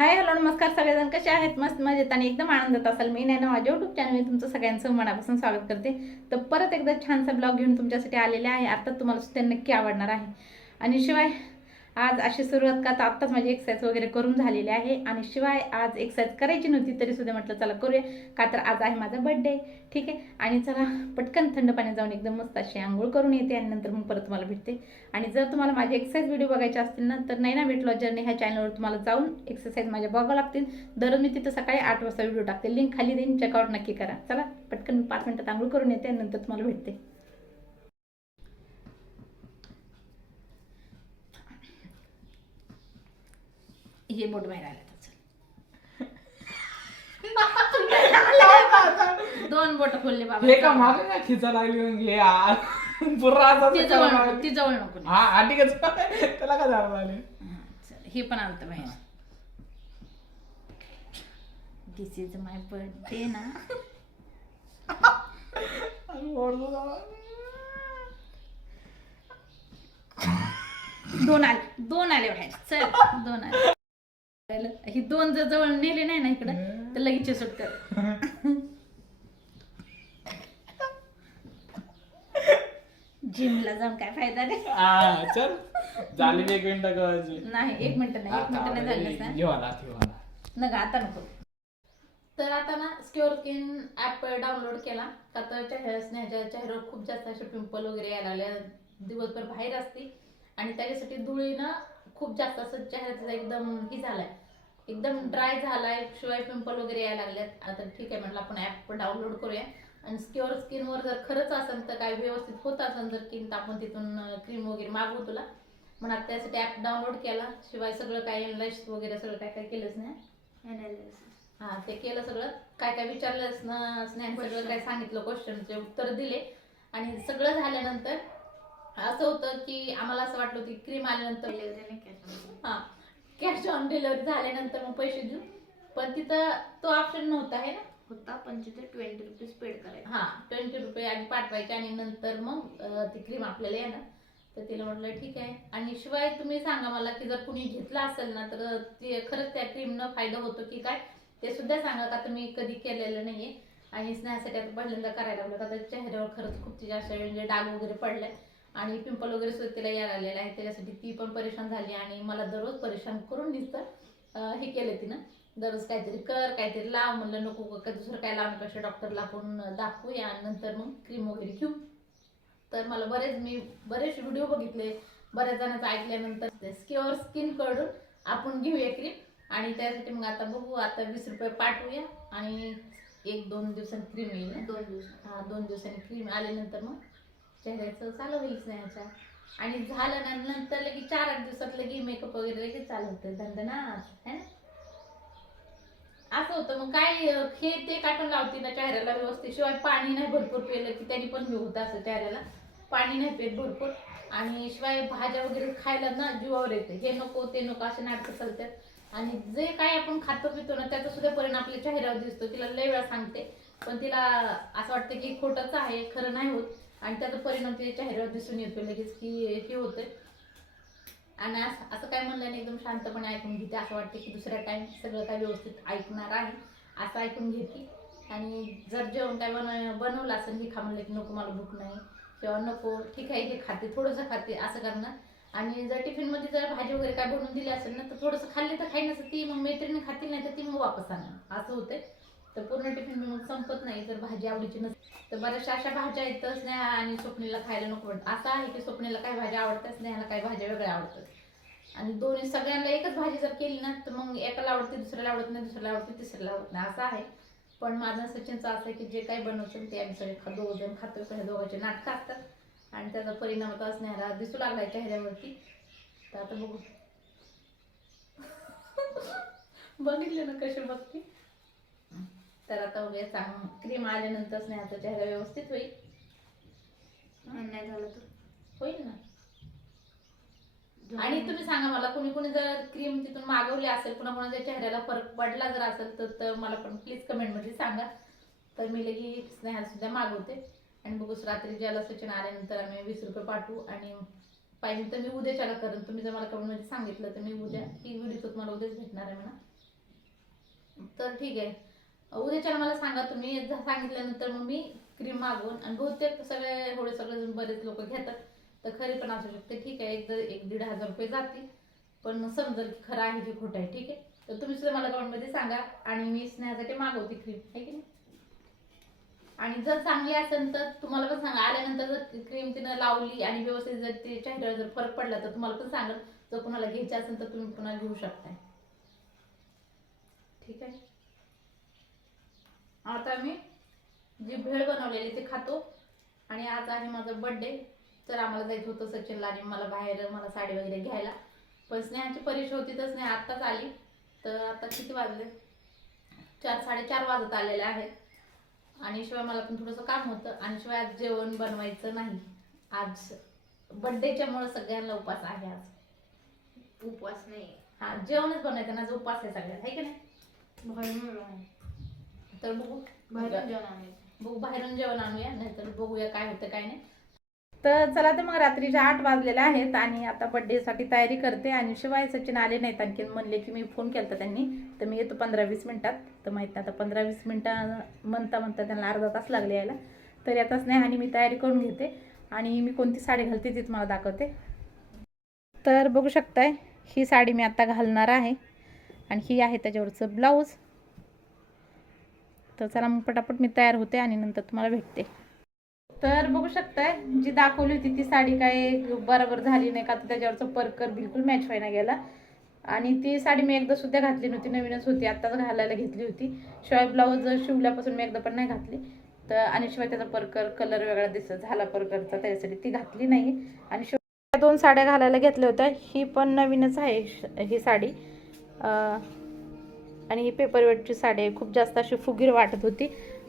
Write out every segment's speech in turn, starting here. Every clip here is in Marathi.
हाय हॅलो नमस्कार सगळेजण. कसे आहेत? मस्त मजेत आणि एकदम आनंदात असाल. मी नाही ना माझ्या युट्यूब चॅनल मी तुमचं सगळ्यांचं मनापासून स्वागत करते. तर परत एकदा छानसा ब्लॉग घेऊन तुमच्यासाठी आलेले आहे. आता तुम्हाला सुद्धा नक्की आवडणार आहे. आणि शिवाय आज अशी सुरुवात का तर आत्ताच माझी एक्सरसाइज वगैरे करून झालेली आहे. आणि शिवाय आज एक्सरसाइज करायची नव्हती तरी सुद्धा म्हटलं चला करूया. का तर आज आहे माझा बड्डे ठीक आहे? आणि चला पटकन थंड पाण्यात जाऊन एकदम मस्त अशी आंघोळ करून येते आणि नंतर मग परत तुम्हाला भेटते. आणि जर तुम्हाला माझे एक्सरसाइज व्हिडिओ बघायचे असतील ना तर नाही ना वेट लॉस जर्नी ह्या चॅनलवर तुम्हाला जाऊन एक्सरसाइज माझ्या बघावं लागतील. दररोज मी तिथं सकाळी आठ वाजता व्हिडिओ टाकते. लिंक खाली देईन चेकआउट नक्की करा. चला पटकन पाच मिनटात आंघोळ करून येते आणि नंतर तुम्हाला भेटते. हे बोट बाहेर आलं दोन बोट खोलले बाबा. हे का मागे का खिचा लागली मग हे आ- पुरा असा ती जवळ नको ती जवळ नको हा हा आहे? त्याला का झालं लागले? हा, चल, हे पण आणतं बाहेर. दिस इज माय बर्थडे ना. दोन आले दोन आले बाहेर. चल दोन आले. ही दोन जर जवळ नेले नाही ना इकडं तर लगेच सुट कर. जिमला जाऊन काय फायदा नाही. हा, चल. झाली एक मिनिट नाही एक मिनिट नाही एक मिनिट नाही झालं ना. आला नका आता नको. तर आता ना स्क्युअर स्किन ऍप डाउनलोड केला. का तर चेहऱ्या स्नेहाच्या चेहऱ्यावर खूप जास्त असे पिंपल वगैरे यायला लागले. दिवसभर बाहेर असते आणि त्याच्यासाठी धुळीनं खूप जास्त असं चेहऱ्याचा एकदम ही झालाय. एकदम ड्राय झालाय शिवाय पिंपल वगैरे यायला लागल्यात आता ठीक आहे म्हटलं आपण ऍप डाउनलोड करूया. आणि स्क्युअर स्किनवर जर खरंच असेल तर काय व्यवस्थित होत असेल जर की तर आपण तिथून क्रीम वगैरे मागवू तुला. म्हणून आता त्यासाठी ऍप डाउनलोड केला. शिवाय सगळं काय एनलाइस वगैरे सगळं काय काय केलंच नाही. हा ते केलं सगळं. काय काय विचारलं स्नेहा सगळं काय सांगितलं क्वेश्चनचे उत्तर दिले. आणि सगळं झाल्यानंतर असं होतं की आम्हाला असं वाटलं की क्रीम आल्यानंतर हा. कॅश ऑन डिलिव्हरी झाल्यानंतर मग पैसे देऊ. पण तिथं तो ऑप्शन नव्हता आहे ना? होता पण तिथे ट्वेंटी रुपीज पेड करायचे. हा ट्वेंटी रुपये आधी पाठवायचे आणि नंतर मग अं, ती क्रीम आपल्याला येणार. तर तिला म्हटलं ठीक आहे. आणि शिवाय तुम्ही सांगा मला की जर कुणी घेतला असेल ना तर ते खरंच त्या क्रीमनं फायदा होतो की काय? ते सुद्धा सांगा का मी कधी केलेलं नाहीये. आणि स्नेहासाठी आता पहिल्यांदा करायला लागलं. का तर चेहऱ्यावर खरंच खूप तिच्या अशा म्हणजे डाग वगैरे पडले आणि पिंपल वगैरे सुद्धा तिला यायला आलेला आहे. त्याच्यासाठी ती पण परेशान झाली आणि मला दररोज परेशान करून दिसतं हे केलं तिनं. दररोज काहीतरी कर काहीतरी लाव म्हणलं नको का दुसरं काय लावण्यापेक्षा डॉक्टरला आपण दाखवूया आणि नंतर मग क्रीम वगैरे घेऊ. तर मला बरेच मी बरेच व्हिडिओ बघितले बऱ्याच जणांचं ऐकल्यानंतर स्किअर स्किनकडून आपण घेऊया क्रीम आणि त्यासाठी मग आता बघू आता वीस रुपये पाठवूया आणि एक दोन दिवसांनी क्रीम येईल दोन दिवस हा दोन दिवसांनी क्रीम आल्यानंतर मग चेहऱ्याचं चालू होईल स्नेहाच्या. आणि झालं ना नंतर लगेच चार आठ दिवसात लगे मेकअप वगैरे लगेच चालू होतं. धंदनाच है ना? असं होतं. मग काय हे ते काटून लावते ना चेहऱ्याला व्यवस्थित. शिवाय पाणी नाही भरपूर पिलं की त्यांनी पण होतं असं चेहऱ्याला. पाणी नाही पेत भरपूर. आणि शिवाय भाज्या वगैरे खायला ना जीवावर येते. हे नको ते नको असे नाटकं चालतात. आणि जे काय आपण खातो पितो ना त्याचा सुद्धा परिणाम आपल्या चेहऱ्यावर दिसतो. तिला लय वेळा सांगते. पण तिला असं वाटतं की खोटंच आहे खरं नाही होत. आणि त्याचा परिणाम ते चेहऱ्यावर दिसून येतो लगेच की हे होतंय. आणि असं असं काय म्हणलं नाही एकदम शांतपणे ऐकून घेते. असं वाटते की दुसऱ्या टाइम सगळं काय व्यवस्थित ऐकणार आहे असं ऐकून घेते. आणि जर जेवण काय बनव बनवलं असेल हे खा म्हणलं की नको मला भूक नाही. किंवा नको ठीक आहे हे खाते थोडंसं खाते असं करणार. आणि जर टिफिनमध्ये जर भाजी वगैरे काय बनवून दिली असेल ना तर थोडंसं खाल्ली तर खाई नसतं ती मग मैत्रिणी खातील नाही तर ती मग वापस आणणार असं होतं तर पूर्ण टिफिन मी संपत नाही जर भाजी आवडीची नसते तर बऱ्याचशा अशा भाज्या आहेत स्नेहा आणि स्वप्नीला खायला नको वाटत. असं आहे की स्वप्नीला काही भाज्या आवडतात स्नेहाला काही भाज्या वेगळ्या आवडतात. आणि दोन्ही सगळ्यांना एकच भाजी जर केली ना तर मग एकाला आवडते दुसऱ्याला आवडत नाही दुसऱ्याला आवडते तिसऱ्याला आवडत नाही. असं आहे. पण माझं सचिनचं असं आहे की जे काही बनवतं ते आम्ही सगळे खा दोघं जण खातो त्या दोघांचे नाटकं असतात आणि त्याचा परिणाम आता स्नेहाला दिसू लागलाय चेहऱ्यावरती. तर आता बघू. बघितले ना कसे बघते? तर आता बघूया चांग क्रीम आल्यानंतर स्नेहाचा चेहरा व्यवस्थित होईल. नाही झालं तर. होईल ना. आणि तुम्ही सांगा मला कोणी कोणी जर क्रीम तिथून मागवली असेल पुन्हा कोणाच्या चेहऱ्याला फरक पडला जर असेल तर तर मला पण प्लीज कमेंटमध्ये सांगा. तर मी लगी स्नेहा सुद्धा मागवते. आणि बघू रात्री ज्याला सचिन आल्यानंतर आम्ही वीस रुपये पाठवू. आणि पाहिजे तर मी उद्याच्याला करेन. तुम्ही जर मला कमेंटमध्ये सांगितलं तर मी उद्या ही व्हिडिओ तुम्हाला उद्याच भेटणार आहे म्हणा. तर ठीक आहे. उद्याच्याला मला सांगा तुम्ही. सांगितल्यानंतर मग मी क्रीम मागवून आणि बहुतेक सगळे होळे सगळे बरेच लोक घेतात. तर खरी पण असू शकते. ठीक आहे एक एक दीड हजार रुपये जातील. पण समजेल की खरं आहे की खोटं आहे. ठीक आहे? तर तुम्ही सुद्धा मला कमेंटमध्ये सांगा. आणि मी स्नेहासाठी मागवते क्रीम आहे की नाही? आणि जर चांगली असेल तर तुम्हाला पण सांगा. आल्यानंतर जर क्रीम तिनं लावली आणि व्यवस्थित जर ते चेहऱ्यावर जर फरक पडला तर तुम्हाला पण सांगाल. जर कुणाला घ्यायची असेल तर तुम्ही पुन्हा घेऊ शकताय. ठीक आहे? आता मी जी भेळ बनवलेली ते खातो. आणि आज आहे माझा बर्थडे तर आम्हाला जायचं होतं सचिनला आणि मला बाहेर मला साडी वगैरे घ्यायला. पण स्नेहाची परीक्षा होती तर स्नेहा आत्ताच आली. तर आता किती वाजले? चार साडेचार वाजत आलेले आहेत आणि शिवाय मला पण थोडंसं काम होतं. आणि शिवाय आज जेवण बनवायचं नाही. आज बर्थडेच्यामुळे सगळ्यांना उपास आहे आज. उपवास नाही. हा जेवणच बनवायचं ना जो उपास आहे सगळ्यात आहे की नाही? तर बघू. बाहेरून जेवण आणायचं बघू बाहेरून जेवण आणूया नाहीतर बघूया काय होतं काय नाही. तर चला तर मग रात्रीचे आठ वाजलेले आहेत आणि आता बर्थडेसाठी तयारी करते आणि शिवाय सचिन आले नाहीत. आणखीन म्हणले की मी फोन केला त्यांनी. तर मी येतो पंधरा वीस मिनिटात. तर माहीत नाही आता पंधरा वीस मिनिटं म्हणता म्हणता त्यांना अर्धा तास लागले यायला. तरी आता स्नेहाने मी तयारी करून घेते आणि मी कोणती साडी घालते ती तुम्हाला दाखवते. तर बघू शकताय ही साडी मी आता घालणार आहे. आणि ही आहे त्याच्यावरचं ब्लाऊज तर चला मग पटापट मी तयार होते आणि नंतर तुम्हाला भेटते. तर बघू शकताय जी दाखवली होती ती साडी काय बरोबर झाली नाही का? तर त्याच्यावरचं परकर बिलकुल मॅच व्हायला गेला. आणि ती साडी मी एकदा सुद्धा घातली नव्हती नवीनच होती आत्ताच घालायला घेतली होती. शिवाय ब्लाऊज शिवल्यापासून मी एकदा पण नाही घातली. तर आणि शिवाय त्याचा परकर कलर वेगळा दिसत झाला परकरचा त्याच्यासाठी ती घातली नाही. आणि शिवाय दोन साड्या घालायला घेतल्या होत्या ही पण नवीनच आहे श- ही साडी. आणि ही पेपरवेटची साडी आहे. खूप जास्त अशी फुगीर वाटत होती.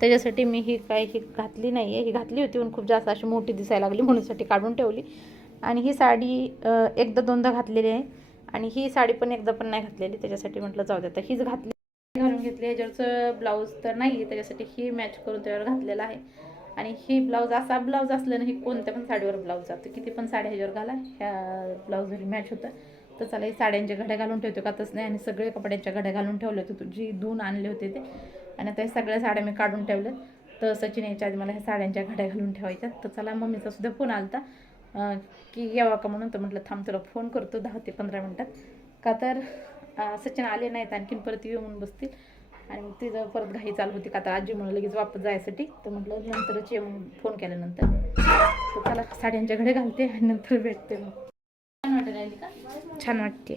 त्याच्यासाठी मी ही काय ही घातली नाही आहे ही घातली होती पण खूप जास्त अशी मोठी दिसायला लागली म्हणूनसाठी काढून ठेवली. आणि ही साडी एकदा दोनदा घातलेली आहे. आणि ही साडी पण एकदा पण नाही घातलेली. त्याच्यासाठी म्हटलं जाऊ दे. तर हीच घातली घालून घेतली ह्याच्यावरचं ब्लाऊज तर नाही आहे त्याच्यासाठी ही मॅच करून त्यावर घातलेला आहे. आणि ही ब्लाऊज असा ब्लाऊज असलं ना ही कोणत्या पण साडीवर ब्लाऊज जातो. किती पण साड्या ह्याच्यावर घाला. ह्या ब्लाऊजवर मॅच होतं. तर चला हे साड्यांचे घड्या घालून ठेवतो का तसं नाही. आणि सगळे कपड्यांच्या घड्या घालून ठेवले होते. तुझी धुवून आणले होते ते. आणि आता हे सगळ्या साड्या मी काढून ठेवल्या तर सचिन याच्या आधी मला ह्या साड्यांच्या घड्या घालून ठेवायच्या तर चला मम्मीचा सुद्धा फोन आला होता की यावा का म्हणून? तर म्हटलं थांब तुला फोन करतो दहा ते पंधरा मिनटात. का तर सचिन आले नाहीत. आणखीन परत येऊन बसतील. आणि तिथं तिचं परत घाई चालू होती. का तर आजी म्हणून लगेच वापस जायसाठी. तर म्हटलं नंतरच येऊन फोन केल्यानंतर. तर त्याला साड्यांच्या घडे घालते आणि नंतर भेटते मग छान वाटेल राहिली का छान वाटते.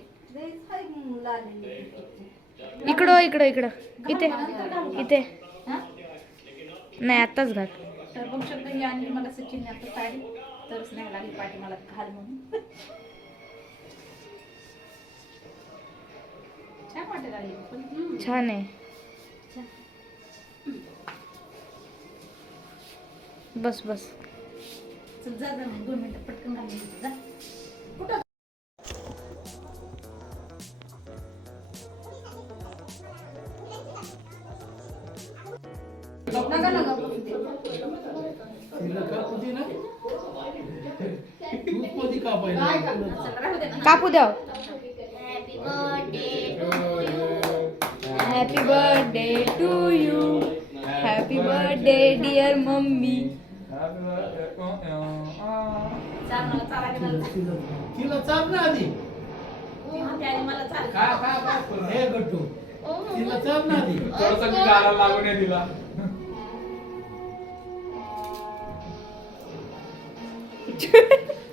इकडं इकडं इकडं. इथे. इथे. हां नाही आत्ताच घाल. तर बघू शकतो ही आणि मला सचिनने आता साडी तरच नाही लागली पाठी मला घाल म्हणून. छान वाटेल आहे. बस बस. जा दोन मिनिटं पटकन घालून घेते, जा. कुठं? नका नका. कापू द्या. Happy birthday to you happy birthday dear mummy तिला चाल ना आधी. काय काय हे गट्टू तिला चाल ना आधी. थोडंसं मी गाला लागून आहे 就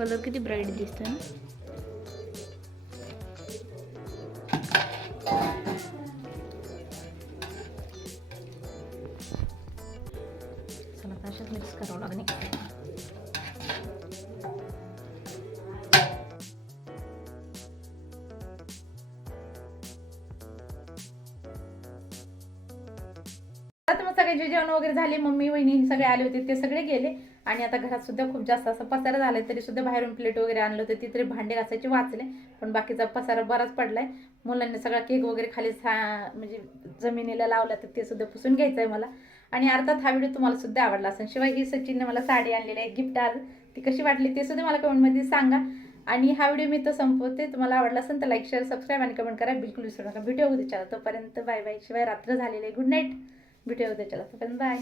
कलर किती ब्राईट दिसतोय ना? चला आता अशाच मिक्स करावं लागणे जेवण वगैरे झाले मम्मी वहिनी सगळे आले होते ते सगळे गेले. आणि आता घरात सुद्धा खूप जास्त असं पसारा झालं तरी सुद्धा बाहेरून प्लेट वगैरे आणलं होते तिथे भांडे घासायचे वाचले पण बाकीचा पसारा बराच पडलाय. मुलांनी सगळा केक वगैरे खाली सा- म्हणजे जमिनीला लावला तर ते सुद्धा पुसून घ्यायचंय मला. आणि अर्थात हा व्हिडिओ तुम्हाला सुद्धा आवडला असेल. शिवाय ही सचिनने मला साडी आणलेली आहे गिफ्ट आज. ती कशी वाटली ते सुद्धा मला कमेंटमध्ये सांगा. आणि हा व्हिडिओ मी तर संपवते. तुम्हाला आवडला असेल तर लाईक शेअर सबस्क्राईब आणि कमेंट करा. बिलकुल विसरू नका. व्हिडिओ उद्या चला तोपर्यंत बाय बाय शिवाय रात्र झालेली आहे. गुड नाईट व्हिडिओ उद्या चला तोपर्यंत बाय